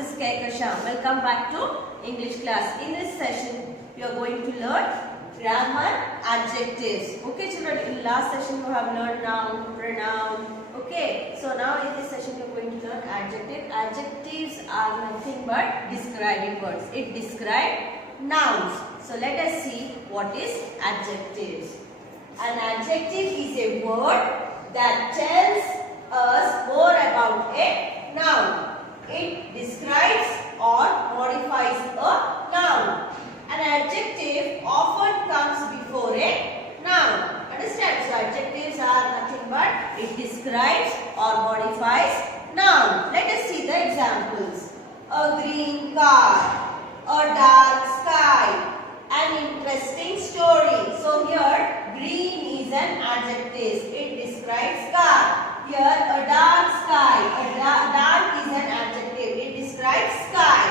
is Kekasha. Welcome back to English class. In this session, we are going to learn grammar adjectives. Okay, children. In last session, you have learned noun, pronoun. Okay, so now in this session, you are going to learn adjective. Adjectives are nothing but describing words. It describes nouns. So let us see what is adjectives. An adjective is a word that tells us more about a noun. It describes or modifies a noun. An adjective often comes before a noun. Understand? So adjectives are nothing but it describes or modifies noun. Let us see the examples. A green car, a dark sky, an interesting story. So here green is an adjective. It describes car. Here a dark sky. Dark is an adjective. It describes sky.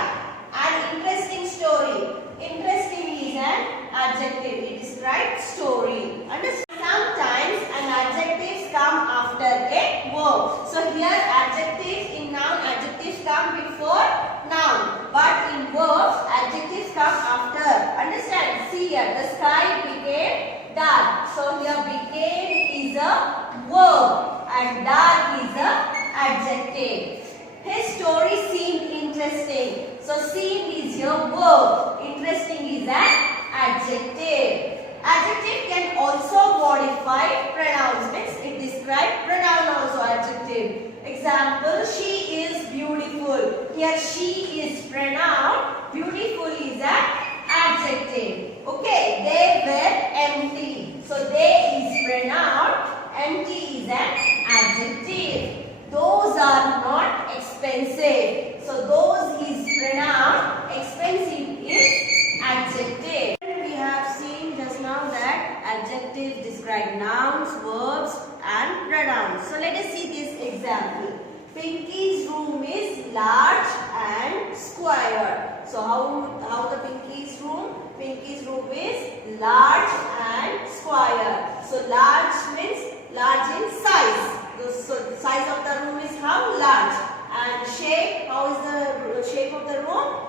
An interesting story. Interesting is an adjective. It describes story. Understand? Sometimes an adjectives come after a verb. So here adjectives in noun, adjectives come before noun. But in verbs, adjectives come after. Understand? See here, the sky became dark. So here became is a verb and dark is a adjective. His story seemed interesting. So seemed is your verb. Interesting is an adjective. Adjective can also modify pronouns. Means it describes pronoun also adjective. Example, she is beautiful. Here she is pronoun. Beautiful is an adjective. Okay, they were empty. So they is pronoun. Empty is an adjective. Those are not expensive. So those is pronoun. Expensive is adjective. We have seen just now that adjectives describe nouns, verbs and pronouns. So let us see this example. Pinky's room is large and square. So how the Pinky's room? Pinky's room is large and square. So large means large in size. So the size of the room is how? Large. And shape, how is the shape of the room?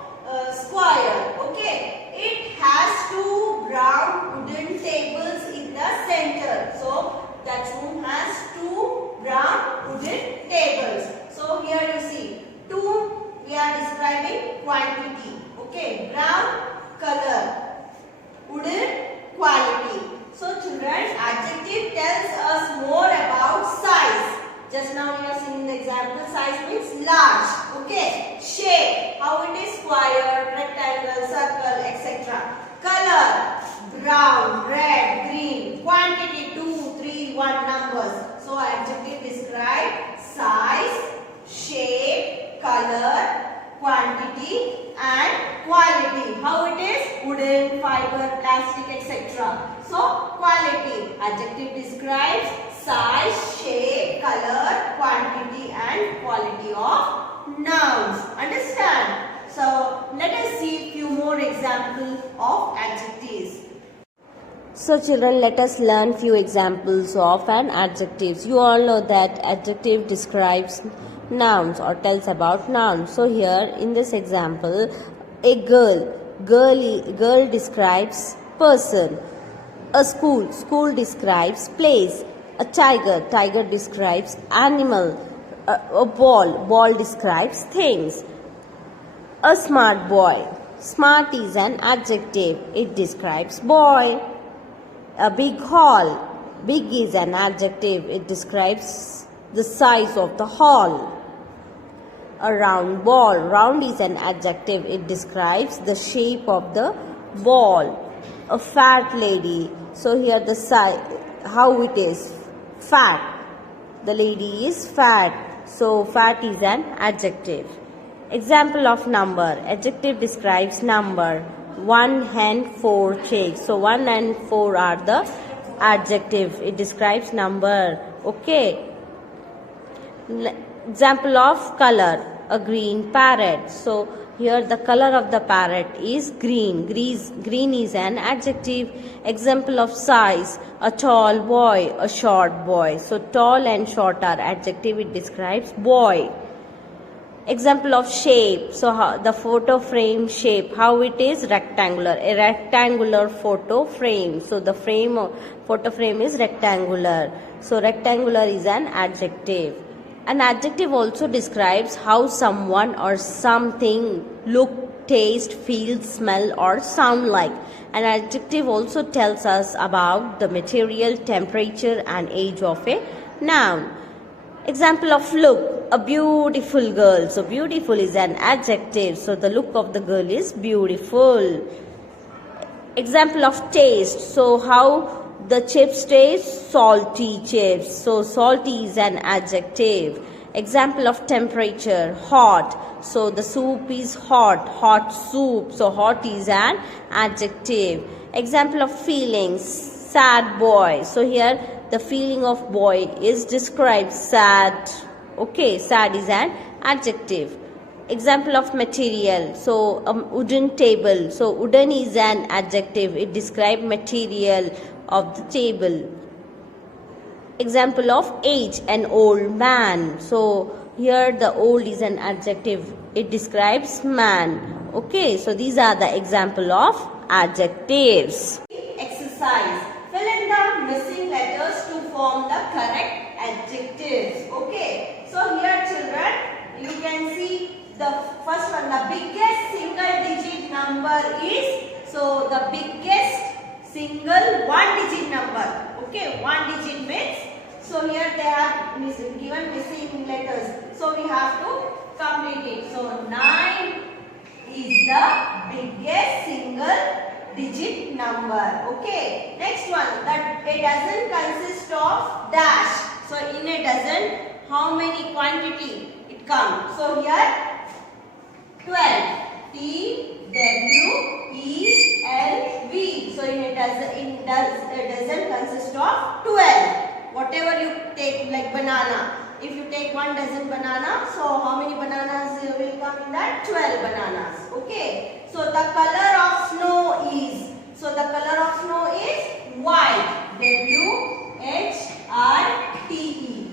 Square. Okay. It has two brown wooden tables in the center. So that room has two brown wooden tables. So here you see two, we are describing quantity. Okay. Brown color, wooden quality. So children, adjective tells us more about size. Just now we are seeing the example, size means large. Okay. Shape, how it is square, rectangle, circle, etc. Color, brown, red, green. Quantity 2, 3, 1 numbers. So adjective describe size, shape, color, quantity and quality. How it is? Wooden, fiber, plastic, etc. So quality. Adjective describes size, shape, color, quantity and quality of nouns. Understand? So let us see few more examples of adjectives. So children, let us learn few examples of an adjectives. You all know that adjective describes nouns or tells about nouns. So here in this example, a girl describes person. A school describes place. A tiger describes animal. A ball describes things. A smart boy. Smart is an adjective. It describes boy. A big hall. Big is an adjective. It describes the size of the hall. A round ball. Round is an adjective. It describes the shape of the ball. A fat lady. So here the size, how it is, fat. The lady is fat. So fat is an adjective. Example of number. Adjective describes number. 1 hen, 4 chicks. So 1 and 4 are the adjective. It describes number. Okay. Example of color. A green parrot. So here the color of the parrot is green. Green is an adjective. Example of size. A tall boy, a short boy. So tall and short are adjective. It describes boy. Example of shape. So the photo frame shape, how it is rectangular, a rectangular photo frame. So the photo frame is rectangular. So rectangular is an adjective. An adjective also describes how someone or something look, taste, feel, smell or sound like. An adjective also tells us about the material, temperature and age of a noun. Example of look, a beautiful girl. So beautiful is an adjective. So the look of the girl is beautiful. Example of taste. So how the chips taste? Salty chips. So salty is an adjective. Example of temperature, hot. So the soup is hot, hot soup. So hot is an adjective. Example of feelings, sad boy. So here the feeling of boy is described, sad. Okay, sad is an adjective. Example of material. So a wooden table. So wooden is an adjective. It describes material of the table. Example of age, an old man. So here the old is an adjective. It describes man. Okay, so these are the example of adjectives. Exercise. Fill in the missing letters to form the correct adjectives. Okay. So here children, you can see the first one, the biggest single digit number is, so the biggest single one digit number. Okay, one digit means, so here they have given missing letters. So we have to complete it. So 9 is the biggest single digit number. Okay. Next one, that a dozen consists of dash. So in a dozen, how many quantity it comes? So here 12. T W E L V. So in a dozen consists of 12. Whatever you take, like banana. If you take 1 dozen banana, so how many bananas will come in that? 12 bananas. Okay. So the color of snow is, so the color of snow is white. W-H-I-T-E.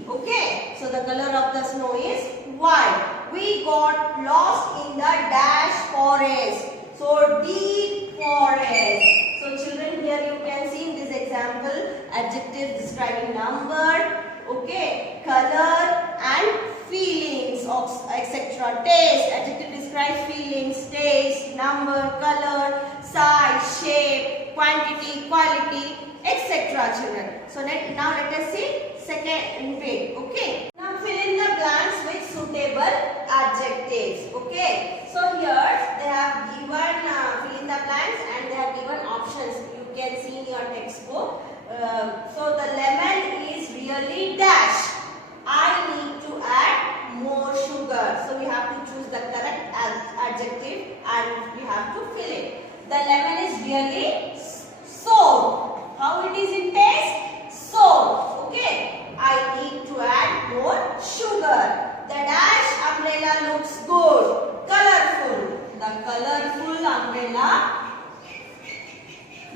Okay. So the color of the snow is white. We got lost in the dash forest. So deep forest. So children, here you can see in this example adjectives describing number, okay, color and feelings of etc. Taste, adjective describes feelings, taste, number, color, size, shape, quantity, quality, etc. children. So now let us see second bit. Okay. Now fill in the blanks with suitable adjectives. Okay. So here they have given fill in the blanks and they have given options. You can see in your textbook. So the lemon is really dash. I need to add more sugar. So we have to choose the correct adjective and we have to fill it. The lemon is really sour. How it is in taste? Sour. Okay. I need to add more sugar. The dash umbrella looks good. Colorful. The colorful umbrella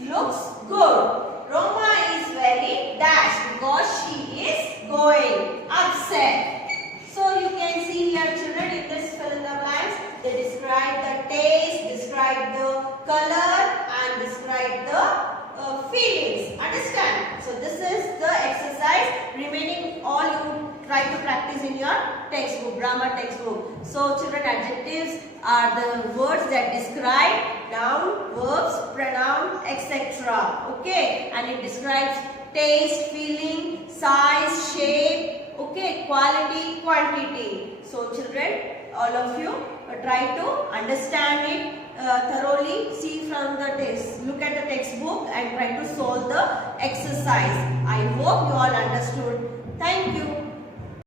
looks good. Roma is very dash because she is going upset. So you can see here children in this fill in the blanks, they describe the taste, describe the color and describe the feelings. Understand? So this is the exercise. Remaining all you try to practice in your textbook, grammar textbook. So children, adjectives are the words that describe noun, verbs, pronoun, etc. Okay, and it describes taste, feeling, size, shape, okay, quality, quantity. So children, all of you try to understand it thoroughly, see from the text, look at the textbook and try to solve the exercise. I hope you all understood. Thank you.